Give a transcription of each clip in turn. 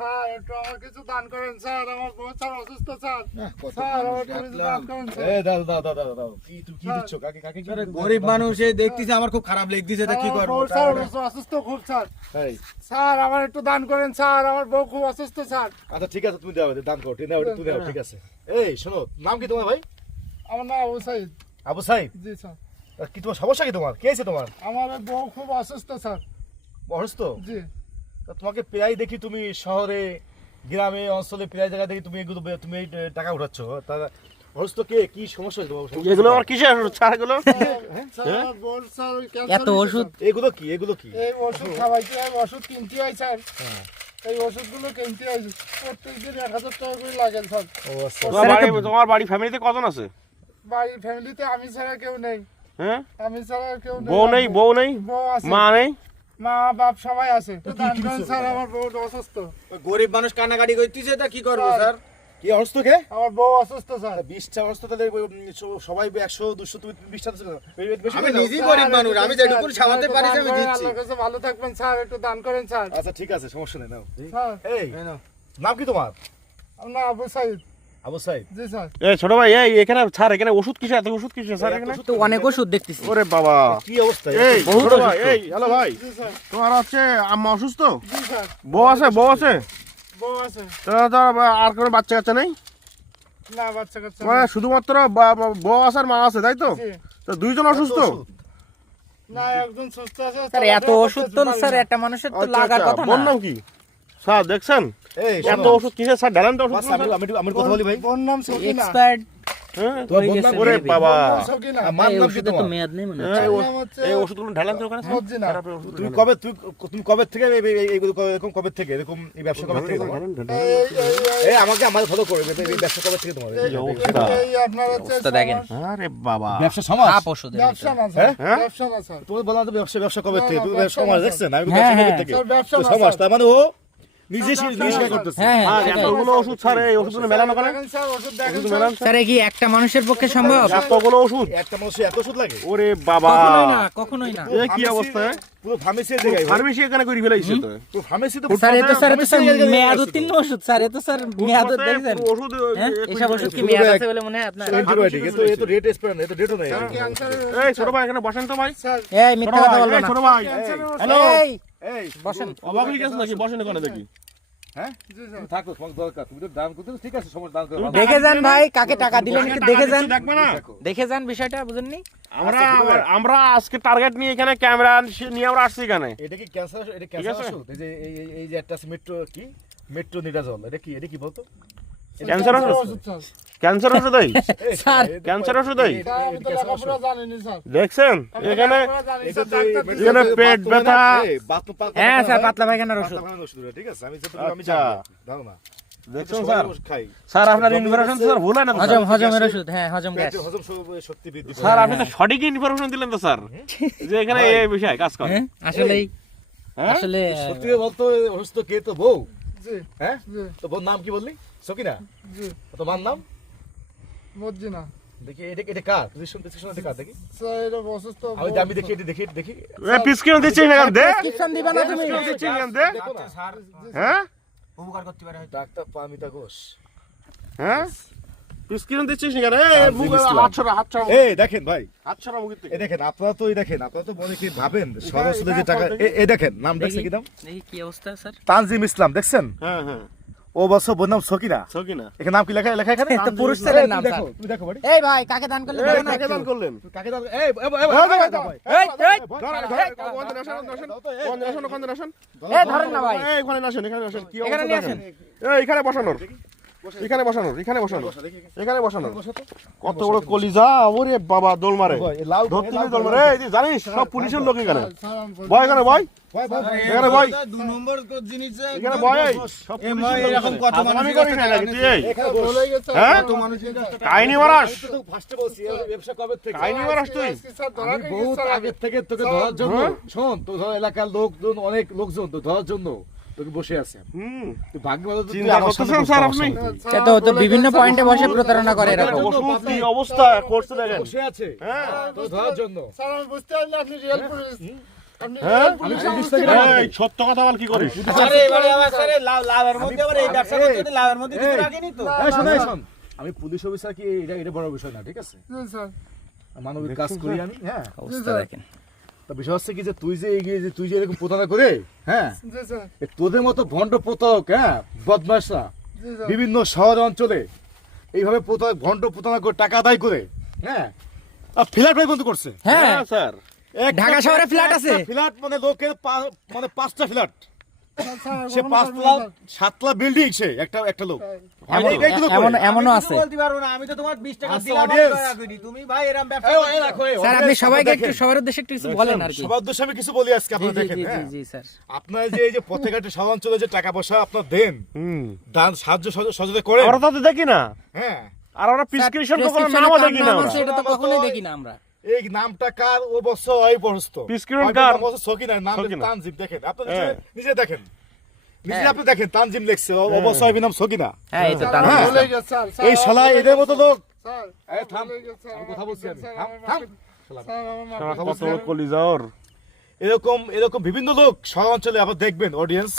Sir একটু আমার কিছু দান করেন স্যার, আমার বউ স্যার অসুস্থ স্যার। স্যার আমার কিছু দান করেন স্যার। এই দাও কি তুমি কি দিচ্ছ কাকে কাকে কি গরিব মানুষ এই দেখতেছে, আমার খুব খারাপ লাগতেছে, এটা কি আমার করব? বউ স্যার অসুস্থ খুব স্যার। এই স্যার আমার একটু দান করেন স্যার, আমার বউ খুব অসুস্থ স্যার। আচ্ছা ঠিক আছে তুমি দাও দান করো তুমি দাও ঠিক আছে। এই শোনো নাম কি তোমার ভাই? আমার নাম আবু সাইদ। আবু সাইদ। জি স্যার। কি তোমার সমস্যা কি তোমার? কে আছে তোমার? আমার বউ খুব অসুস্থ স্যার। অসুস্থ? জি। তা তোমাকে প্রায় দেখি তুমি শহরে গ্রামে অঞ্চলে প্রায় জায়গা দেখি তুমি এগুলো তুমি এই টাকা উঠাচ্ছ। তা অসুস্থ কে? কি সমস্যা হয়েছে তোমার? এগুলো আর কিসের স্যার এগুলো? স্যার আমার বউর স্যার ওই ক্যান্সার এত ওষুধ এগুলো কি? এই ওষুধ খাওয়াইতে হয়, ওষুধ কিনতে হয় স্যার। এই ওষুধগুলো কিনতে হয় প্রত্যেকদিন 1000 টাকা করে লাগে স্যার। ও আচ্ছা। তোমার বাড়ি ফ্যামিলিতে কজন আছে? বাড়ির ফ্যামিলিতে আমি ছাড়া কেউ নেই। হ্যাঁ, আমি ছাড়া আর কেউ নেই। বউ নেই? বউ আছে, মা নেই? মা বাপ সবাই আছে। তো দান করেন স্যার, আমার বউ অসুস্থ। গরিব মানুষ কান্নাকাটি করতেছে, এটা কি করব স্যার? কি অসুস্থ কে? আমার বউ অসুস্থ স্যার। 20টা অসুস্থ তাহলে সবাই 100 200 তুমি 20টা আমি নিজেই গরিব মানুষ, আমি যেটুকু সামলাতে পারি আমি দিচ্ছি। আল্লাহর কাছে ভালো থাকবেন স্যার, একটু দান করেন স্যার। আচ্ছা ঠিক আছে সমস্যা নেই নাও। স্যার এই নাম কি তোমার? আমার নাম আবু সাইদ। আবু সাইদ। জি স্যার। এই ছোট ভাই, এই এখানে স্যার এখানে ওষুধ কিসে? এত ওষুধ কিসে স্যার এখানে? তো অনেক ওষুধ দেখতেছি। ওরে বাবা, কি অবস্থা? এই বহুত ছোট ভাই, এই হ্যালো ভাই, জি স্যার। তোমার হচ্ছে আম্মা অসুস্থ? জি স্যার। বউ আছে? বউ আছে। আর কোনো বাচ্চা কাচ্চা নেই? না বাচ্চা কাচ্চা মানে শুধুমাত্র বউ আছে আর মা আছে, তাই তো? জি। তো দুইজন অসুস্থ? না একজন সুস্থ আছে স্যার এত ওষুধ তো স্যার একটা মানুষের তো লাগার কথা বোন না। নাম কি স্যার দেখছেন? এই এত ওষুধ কিসের স্যার? ঢালেন তো ওষুধ। বাস আমি কথা বলি ভাই। বোন নাম সকিনা। এক্সপায়ার্ড হ্যাঁ, তোমার হয়ে বোন গেছে। নাম ওরে বাবা, সকিনা। আমার এই নাম কি ওষুধে তো তোমার? মেয়াদ নেই মনে হ্যাঁ, হচ্ছে। ওর নাম হচ্ছে এই ওষুধগুলো ঢালেন তো ওখানে। মর্জিনা। তুমি কবে থেকে এইগুলো এরকম কবে থেকে এরকম এই ব্যবসা কবে থেকে তোমার? এই আমাকে ফলো করে এই ব্যবসা কবে থেকে তোমার? এই আপনার হচ্ছে অবস্থা দেখেন। আরে বাবা, ব্যবসা সমাজ? আপ ওষুধের ব্যবসা না স্যার, হ্যাঁ? ব্যবসা না স্যার। তুমি বললাম তো ব্যবসা কবে থেকে? না, তুমি ব্যবসা সমাজ না, দেখছেন? আমি হ্যাঁ, ব্যবসা কবে হ্যাঁ। থেকে? স্যার ব্যবসা তো না সমাজ স্যার। তার মানে ও নিজে নিজে করতেছে। হ্যাঁ আর হ্যাঁ এতগুলো ওষুধ স্যার, এই ওষুধগুলো মেলানো কেন? দেখেন স্যার, ওষুধ দেখেন ওষুধ স্যার। মেলান স্যার এ কি একটা মানুষের পক্ষে সম্ভব? এতগুলো ওষুধ? একটা মানুষের এত ওষুধ লাগে? ওরে বাবা, কখনোই না। এ কি অবস্থা? পুরো ফার্মেসি এর জায়গায়। ফার্মেসি এখানে করে ফেলাইছে তো। পুরো ফার্মেসি তো স্যার এ তো স্যার ফার্মেসি এর জায়গায় মেয়াদ আছে তো। উত্তীর্ণ ওষুধ স্যার, এ তো স্যার মেয়াদ দেখছেন? ওষুধ হ্যাঁ এসব ওষুধ কি পুরো মেয়াদ এক- আছে বলে মনে হয় আপনার? অ্যান্টিবায়োটিক এ তো রেট এক্সপায়ার না, এ তো ডেটও নাই। ক্যান্সারের এই ছোট ভাই এখানে বসেন তো ভাই। স্যার এই মিথ্যা কথা বলবো এই না। ছোট ভাই, হ্যালো, এই এই বসেন। অবাক হয়ে গেছেন নাকি? বসেন এখানে দেখি। হ্যাঁ জি স্যার। তুমি থাকো, তোমার দরকার, তুমি তো দান করতে ঠিক আছে, সমস্যা দান করো। দেখে যান ভাই, কাকে টাকা দিলেন একটু দেখে যান। দেখবে না? দেখে যান বিষয়টা, বুঝেননি? আমরা আজকে টার্গেট নিয়ে এখানে ক্যামেরা নিয়ে আমরা আসছি এখানে। এটা কি ক্যান্সার? এটা ঠিক ক্যান্সার আছে। ওষুধ? এই যে এই যে একটা মেট্রো কি মেট্রো নিডাজল, এটা কি বলতো? ক্যান্সার ওষুধ? ওষুধ স্যার। ক্যান্সার ওষুধ এই? স্যার, ক্যান্সার ওষুধ এই? স্যার আমি তো লেখাপড়া জানিনি স্যার। দেখছেন এখানে লেখাপড়া জানি এটা স্যার, তো ডাক্তার এই- এখানে দিয়েছে। পেট ব্যথা। হ্যাঁ স্যার পাতলা পায়খানার ওষুধ। ঠিক আছে, আমি আচ্ছা। দাও না। দেখছেন স্যার? খাই স্যার আপনার ইনফরমেশন স্যার ভুল হয় না তো স্যার? হজমের ওষুধ, হ্যাঁ হজম গ্যাস। পেটের হজম শক্তি বৃদ্ধি পায়। স্যার আপনি তো সঠিক ইনফরমেশন দিলেন তো স্যার, যে এখানে এই বিষয়ে কাজ করে। হ্যাঁ আসলেই হ্যাঁ? আসলে সত্যি করে বলতো অসুস্থ কে? তো বউ। জি হ্যাঁ জি তো বউর নাম কি বললি? সকিনা? জি তোমার নাম মর্জিনা। দেখি, এটা কার? তুই শুনতে কার দেখি? স্যার এটা অসুস্থ। আমি দেখি, এটা দেখি। এ প্রেসক্রিপশন দিচ্ছিস না কেন? দে প্রেসক্রিপশন দিবা না তুমি? প্রেসক্রিপশন দিচ্ছিস না কেন? দে। দেখো না। স্যার হ্যাঁ উপকার করতে পারে হয়তো। ডাক্তার পামিতা ঘোষ। হ্যাঁ প্রেসক্রিপশন দিচ্ছিস না কেন? তানজিম ইসলাম। হাত ছড়া এই দেখেন ভাই, হাত ছড়া মুখের থেকে। এই দেখেন আপনারা তো মনে কি ভাবেন সরস্বতী যে টাকা, এই দেখেন নাম দেখছেন কি নাম? দেখি কি অবস্থা স্যার। তানজিম ইসলাম দেখছেন? হ্যাঁ হ্যাঁ, ও বছর বোন নাম সকিনা। সকিনা। এখানে নাম কি লেখা এখানে? তো পুরুষ ছেলের নাম দেখো, স্যার। তুমি দেখো বাড়ি। এই ভাই কাকে দান করলে এই দেখো না কাকে একটু। দান করলেন? কাকে দাও? এই ধরেন না ভাই, এখানে আসেন, এখানে আসেন। কি এখানে অবস্থা নিয়ে দেখেন? আসেন। এখানে বসানোর, এখানে বসানোর, এখানে বসানোর, এখানে বসানোর। বসো তো। কত বড় কলিজা! ওরে বাবা, দৌড় মারে, এই লাউ ধরতে গিয়ে দৌড় মারে। এই তুই জানিস সব পুলিশের লোক এখানে। স্যার আমি বলছি- বয় এখানে, বয় ভাই এখানে, বয় দুই নম্বর জিনিস যে এখানে, বয়। এই সব এই পুলিশের লোক এরকম এখানে। কত আমি মানুষের করিস কাছে না নাকি তুই? এই এখানে বস। ভুলে গেছে। হ্যাঁ? কত মানুষের কাছে টাকা কাহিনী মারাস, তো ফার্স্টে বলছি এই ব্যবসা কবে থেকে? কাহিনী মারাস তুই। আজকে স্যার ধরা আমি খেয়ে বহুত গেছে স্যার। আগের থেকে তোকে ধরার জন্য, শোন তো ধর এলাকার লোকজন, অনেক লোকজন তো ধরার জন্য তোকে বসে আছে। হুম, তুই ভাগ্য ভালো তো তুই চিন্তা আমার সামনে করতেছেন বসতে স্যার পারছিস আপনি? না। স্যার, সে তো তো ভুলে বিভিন্ন গেছে। পয়েন্টে বসে প্রতারণা করে এখানে এরকম। ওষুধ কি অবস্থা করছে দেখেন। বসে আছে হ্যাঁ, তোকে ধরার জন্য। স্যার আমি বুঝতে পারলি আপনি রিয়েল পুলিশ। আপনি- হ্যাঁ? পুলিশ আমি পুলিশ অবস্থা থেকে কি? এই সত্য কথা বল কি করিস আরে এবারে আবার স্যার লাভের মধ্যে আবার এই ব্যবসা করতে লাভের মধ্যে কিছু রাখেনি তো এই শোন, এই শোন। আমি পুলিশ অফিসার কি এটা বড় বিষয় না, ঠিক আছে? জি স্যার, মানবিক কাজ করি আমি, হ্যাঁ। অবস্থা দেখেন। তা বিষয় হচ্ছে কি যে তুই যে এরকম প্রতারণা করে, হ্যাঁ, জি স্যার, এ তোদের মতো ভণ্ড প্রতারক, হ্যাঁ, বদমাশরা জি স্যার। বিভিন্ন শহর অঞ্চলে এইভাবে ভণ্ড প্রতারণা করে টাকা আদায় করে, হ্যাঁ, আর ফ্ল্যাট ভাই বন্ধ করছে। হ্যাঁ হ্যাঁ স্যার ঢাকা শহরে ফ্ল্যাট আছে। ফ্ল্যাট মানে লোকের মানে 5টা ফ্ল্যাট, স্যার, সে কখনো 5 করবেন লাখ না, 7 লাখ বিল্ডিং, সে একটা লোক। এইগুলো করে। এমনও আমি আছে। কিছু বলতে পারবো না, আমি তো তোমার 20 টাকা আচ্ছা, দিলাম audience। দয়া করি। তুমি ভাই এরকম ব্যবসা এই করছো। রাখো, এই স্যার আপনি audience, সবাইকে দেখেন। একটু সবার উদ্দেশ্যে একটু কিছু বলেন আর কি। সবার উদ্দেশ্যে আমি কিছু বলি আজকে, জি আপনারা জি দেখেন, জি জি হ্যাঁ। জি স্যার। আপনারা যে এই যে পথে ঘাটে শহর অঞ্চলে যে টাকা পয়সা আপনার দেন, হুম দান সাহায্য সহযোগিতা করেন, আমরা তো দেখি না হ্যাঁ, আর আমরা প্রেসক্রিপশন কখনো প্রেসক্রিপশনে নামও কার দেখি না নাম আমরা আছে এটা তো কখনোই দেখি না আমরা। এই নামটা কার ও বস্ত ওই বস্ত প্রেসক্রিপশন কার? সকিনা নাম সকিনা। তানজিম, দেখেন আপনি হ্যাঁ। নিজে দেখেন, নিজে হ্যাঁ। আপনি দেখেন তানজিম লেখছে অবশ্য ওই নাম সকিনা। হ্যাঁ এই তো স্যার, টানা আমার হ্যাঁ। ভুল হয়ে গেছে, স্যার, স্যার, এই শালা আমার এদের ভুল মতো হয়ে লোক, গেছে, স্যার, এই থাম, ভুল হয়ে গেছে, স্যার, আমি কথা আমার বলছি ভুল, আমি, স্যার, থাম, আমার থাম। মাফ- স্যার, আমার মাফ সারা করে কত দিন, কলিজার এরকম বিভিন্ন লোক শহর অঞ্চলে আবার দেখবেন অডিয়েন্স,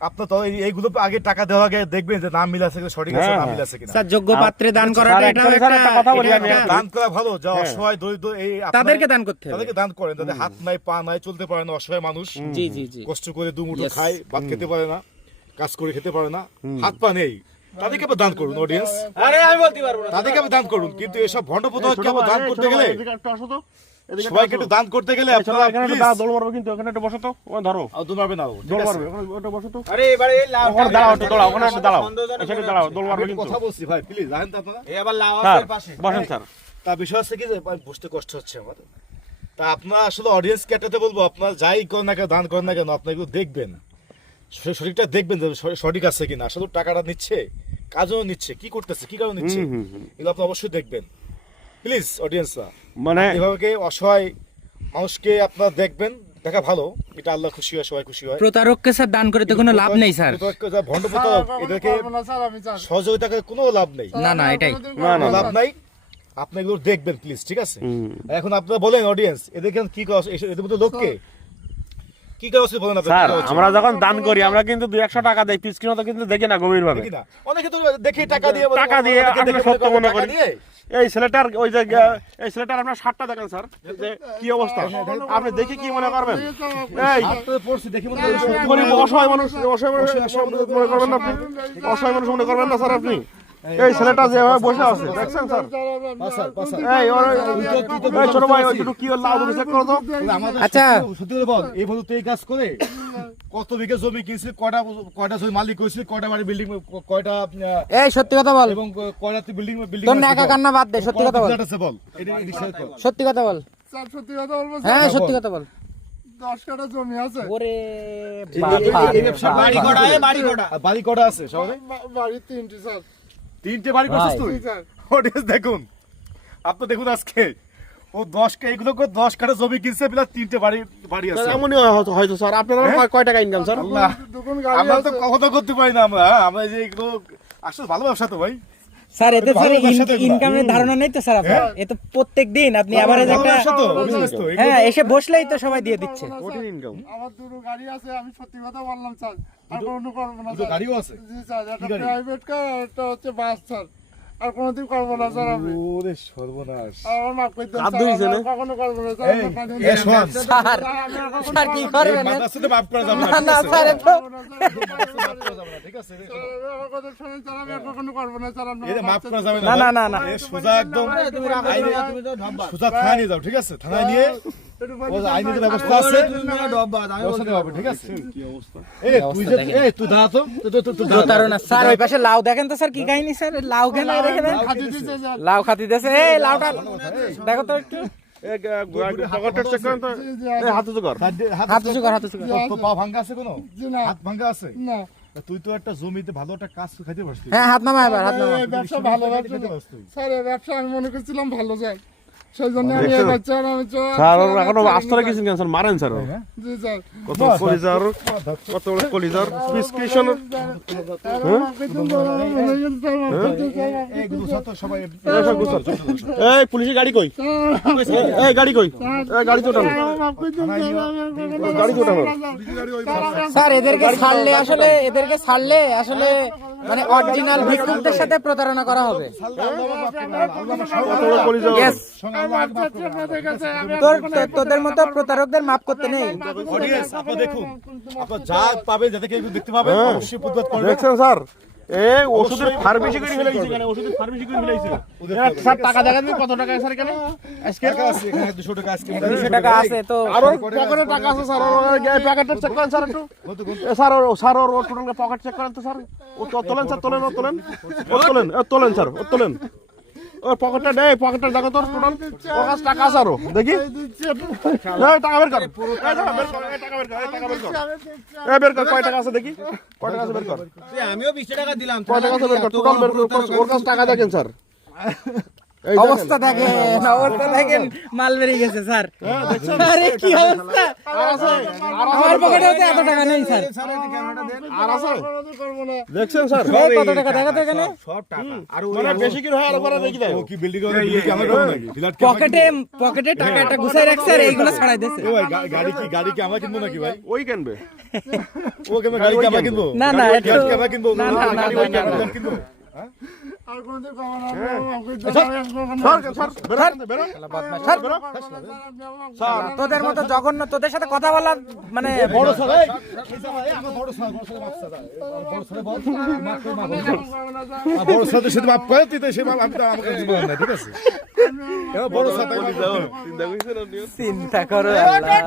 আপনার তো এইগুলো আগে টাকা দেওয়ার আগে দেখবেন যে নাম মিল আছে কিনা, সঠিক আছে, হ্যাঁ, নাম হ্যাঁ। মিল আছে কিনা। স্যার যোগ্য পাত্রে দান করাটা স্যার, এটাও actually স্যার একটা কথা বলি এটা আমি, একটা- দান করা ভালো, যা হ্যাঁ। অসহায় দরিদ্র এই আপনার- তাদেরকে দান করতে হবে। তাদেরকে দান করেন, তাদের হাত নাই পা নাই, চলতে পারে না, অসহায় মানুষ, জি জি জি। কষ্ট করে দুমুঠো Yes. খায়, ভাত খেতে পারে না, কাজ করে খেতে পারে না, হাত পা নেই, তাদেরকে আবার দান করুন অডিয়েন্স, আরে আমি বলতে পারবো না তাদেরকে আবার দান করুন। কিন্তু এসব ভণ্ড প্রতারককে আবার দান করতে গেলে, সবাইকে একটু দান করতে গেলে আপনারা এখানে একটু please- দোল মারবো কিন্তু এখানে একটু বসো তো ওখানে ধরো আর দৌড় মারবে না ও, ঠিক দোল আছে? মারবে ওখানে ওটা বসো তো আরে এবারে এই লাভ ওখানে দাঁড়াও একটু দাঁড়াও ওখানে একটু দাঁড়াও এখানে দাঁড়াও দোল আমি মারবে একটু কিন্তু কথা বলছি ভাই, প্লিজ রাখেন তো আপনারা। এই আবার লাভ স্যার আছে পাশে বসেন স্যার তা বিষয় হচ্ছে কি যে ভাই বুঝতে কষ্ট হচ্ছে আমার। তা আপনারা আসলে অডিয়েন্স ক্যাটাতে বলবো, আপনারা যাই করেন না কেন, দান করেন না কেন, আপনারা এগুলো দেখবেন, সঠিকটা দেখবেন যে সঠিক আছে কিনা, আসলে টাকাটা নিচ্ছে কাজও নিচ্ছে, কি করতেছে, কি কারণে নিচ্ছে, এগুলো আপনি অবশ্যই দেখবেন প্লিজ অডিয়েন্সরা। মানে এভাবে অসহায় মানুষকে আপনারা দেখবেন, দেখা ভালো, এটা আল্লাহ খুশি হয়, সবাই খুশি হয়। প্রতারককে স্যার দান করে তো কোনো লাভ নেই স্যার। প্রতারক যারা ভণ্ড স্যার, প্রতারক, কখনো এদেরকে করবো না, স্যার, আমি চাই। সহযোগিতা করে কোনো লাভ নেই, স্যার, না, আমি না, আর এটাই। কোনোদিন না, করবো না, না, লাভ স্যার। নাই, আপনি এগুলো দেখবেন প্লিজ, ঠিক আছে? এখন আপনারা বলেন অডিয়েন্স, এদেরকে কি করা এদের মধ্যে লোককে কি করা উচিত বলেন স্যার আপনারা? আমরা যখন দান করি আমরা কিন্তু 200 টাকা দেই পিসকিনো তো কিন্তু দেখি না গভীর ভাবে দেখি না, অনেকে তো দেখে টাকা দিয়ে টাকা দিয়ে অনেকে আমরা দেখে সত্য মনে টাকা করি। দিয়ে, এই ছেলেটার ওই যে এই ছেলেটার আপনার শার্টটা দেখেন স্যার যে কি অবস্থা আপনি দেখি কি মনে করবেন এই হাতে পড়ছি দেখি মনে হয় গরিব অসহায় মানুষ মনে করবেন না আপনি অসহায় মানুষ মনে করবেন না স্যার আপনি এই ছেলেটা যেভাবে বসে আছে দেখছেন স্যার পাশা পাশা এই এই ছোট ভাই ওই দুটো কি লাউ দুটো চেক করো তো আমাদের আচ্ছা। সত্যি করে বল, এই বন্ধু তো এই কাজ করে কত বিঘা জমি কিনছে, কয়টা জমি মালিক হয়েছে, কয়টা বাড়ি বিল্ডিং, কয়টা এই সত্যি কথা বল, এবং কয়টা বিল্ডিং তোর নাকা কান্না বাদ দে, সত্যি কথা বল, আছে বল, এটা রিসার্চ কর। সত্যি কথা বল। স্যার, সত্যি কথা বলবো, হ্যাঁ স্যার, সত্যি কথা বল। 10 কাঠা জমি আছে, ওরে এই ব্যবসা বাড়ি কটা বাড়ি কটা আর বাড়ি কটা আছে শহরে? বাড়ি 3টি, স্যার। 3টে বাড়ি করছিস ভাই। তুই? জি, স্যার। অডিয়েন্স দেখুন, আপনি দেখুন আজকে ও 10 এইগুলো করে 10 কাঠা জমি কিনছে, প্লাস 3টে বাড়ি আছে। এমনই হয়তো স্যার আপনারা কয় টাকা ইনকাম স্যার আল্লাহ, দুগুণ গাড়ি আমরা তো আছে। কখনো করতে পারি না, আমরা যে এগুলো আসলে ভালো ব্যবসা তো ভাই। স্যার এতে ভালো স্যার ব্যবসা তো এগুলো। ইনকামের ধারণা নেই তো স্যার আপনার, এ তো প্রত্যেক দিন আপনি এভারেজ ভালো একটা ব্যবসা তো, business তো, এগুলো হ্যাঁ এসে বসলেই তো সবাই দিয়ে দিচ্ছে। কোটি ইনকাম আমার দুটো গাড়ি আছে, আমি সত্যি কথা বললাম, স্যার, আর কোনো করবো না, দুটো স্যার। গাড়িও আছে? জি, স্যার, একটা গাড়ি? প্রাইভেট কার আর একটা হচ্ছে বাস, স্যার, আর কোনোদিন করবো না, স্যার, আমি। ওরে সর্বনাশ। আর আমার মাফ করে দেন, কাঁদ স্যার, ধরেছে আমি না? আর কখনো করবো না, স্যার, এই, আমার কাঁধে এই নেই। শোন, স্যার স্যার, আমি আর কখনো স্যার কি করবো না, করবেন? মাদ্রাসাতে মাফ করা যাবে না, না ঠিক না আছে? স্যার এ তো করবো না, স্যার, আমি করবো না, মাফ করা যাবে না, ঠিক আছে? স্যার, আমার কথা শুনুন, স্যার, আমি আর কখনো করবো না, স্যার, আপনি এদের আমার মাফ বাচ্চা করা যাবে না, না, না, না। এ সোজা একদম তুমি রাখো তুমি তো ঢব্বা সোজা থানায় নিয়ে যাও, ঠিক আছে? থানায় নিয়ে একটু ও আইনি যে ব্যবস্থা আছে, তুমি ঢব্বা আমি ব্যবস্থা নেওয়া হবে, ঠিক আছে? কি অবস্থা এই তুই যে এই তুই দাঁড়া তো, তুই দাঁড়া। প্রতারণা স্যার ওই পাশে লাউ দেখেন তো স্যার কি কাহিনী স্যার, লাউ কেন দেখেন, খাতি দিছে, স্যার। লাউ খাতি দিয়েছে, এই লাউটা দেখো তো একটু, পকেটটা চেক করেন তো এই হাতে তো কর হাত উঁচু কর, হাত উঁচু কর। তোর পা ভাঙা আছে কোনো? জি, না। হাত ভাঙা আছে? না, তুই তো একটা জমিতে ভালো একটা কাজ খাইতে পারছিস। হ্যাঁ হাত নামা এবার, হাত নামা। এই ব্যবসা ভালো ব্যবসা খাইতে না। পারছিস তুই। স্যার, এই ব্যবসা আমি মনে করছিলাম ভালো যায়, সেই জন্য আমি দেখছো? এই ব্যবসা আমি স্যার ওর এখনো আস্তরে কিছু কেন স্যার মারেন স্যার ওর। জি, স্যার। কত কলিজার কত বড় কলিজার প্রেসক্রিপশন এই পুলিশের গাড়ি কই? এই গাড়ি কই? এই গাড়ি তো টানো, গাড়ি তো টানো। স্যার এদেরকে ছাড়লে আসলে মানে অরিজিনাল ভিক্ষুকদের সাথে প্রতারণা করা হবে। Yes. তোদের মতো প্রতারকদের মাফ করতে নেই। অডিয়েন্স আপনারা দেখুন, আপনারা যা পাবেন যাতে কেউ দেখতে পাবেন অবশ্যই প্রতিবাদ করবেন। দেখছেন স্যার, এই ওষুধের ফার্মেসি করে ফেলাইছে, কেন ওষুধের ফার্মেসি করে ফেলাইছে। স্যার টাকা দেখান, কত টাকা স্যার এখানে? আজকে টাকা আছে এখানে 200 টাকা আজকে 200 টাকা আছে তো আরো পকেটে টাকা আছে স্যার, প্যাকেটটা চেক করেন স্যার একটু। স্যার ওর টোটাল পকেট চেক করেন তো স্যার। ও তোলেন স্যার, তোলেন স্যার, তোলেন ওর পকেটটা দে, পকেটটা দেখো তোর টোটাল ওর কাছে টাকা আছে আরো, দেখি। এই টাকা বের কর, এই টাকা বের কর, এই টাকা বের কর, এই টাকা বের কর, এই বের কর, কয় টাকা আছে দেখি, কয় টাকা আছে বের কর, আমিও 20 টাকা দিলাম, কয় টাকা আছে বের কর, টোটাল বের কর, ওর কাছে টাকা দেখেন স্যার। এই অবস্থা দেখেন, মাল বেরিয়ে গেছে স্যার। আরে কি অবস্থা, আমার পকেটে তো এত টাকা নেই স্যার। আর আছে দেখছেন স্যার, কত টাকা দেখাতে এখানে? সব টাকা আর মানে বেশি কি হয় আর করে দেখি দেয়। ও কি বিল্ডিং এর বিল্ডিং আমরা করব নাকি? ফ্ল্যাট পকেটে টাকাটা গুছাই রাখছে আর এইগুলো ছাড়াই দিয়েছে। ও ভাই গাড়ি কি আমরা কিনবো নাকি ভাই? ওই কিনবে, ও কেন গাড়ি কি আমরা কিনবো? না, গাড়ি একটু- কি আমরা কিনবো? না, না, গাড়ি না, ওই না, আমরা কিনবো? আর কোনদিন কখনো না, মাফ করে স্যার তোদের মতো জঘন্য, তোদের সাথে কথা বলা মানে বড় স্যার এই আমার বড় স্যার বড় স্যার বল মাফ করে বড় স্যারের সাথে মাফ করে তুই তো সে মাফ আমি তো আমাকে জীবন না, ঠিক আছে? এবার বড় স্যার চিন্তা করো আল্লাহ।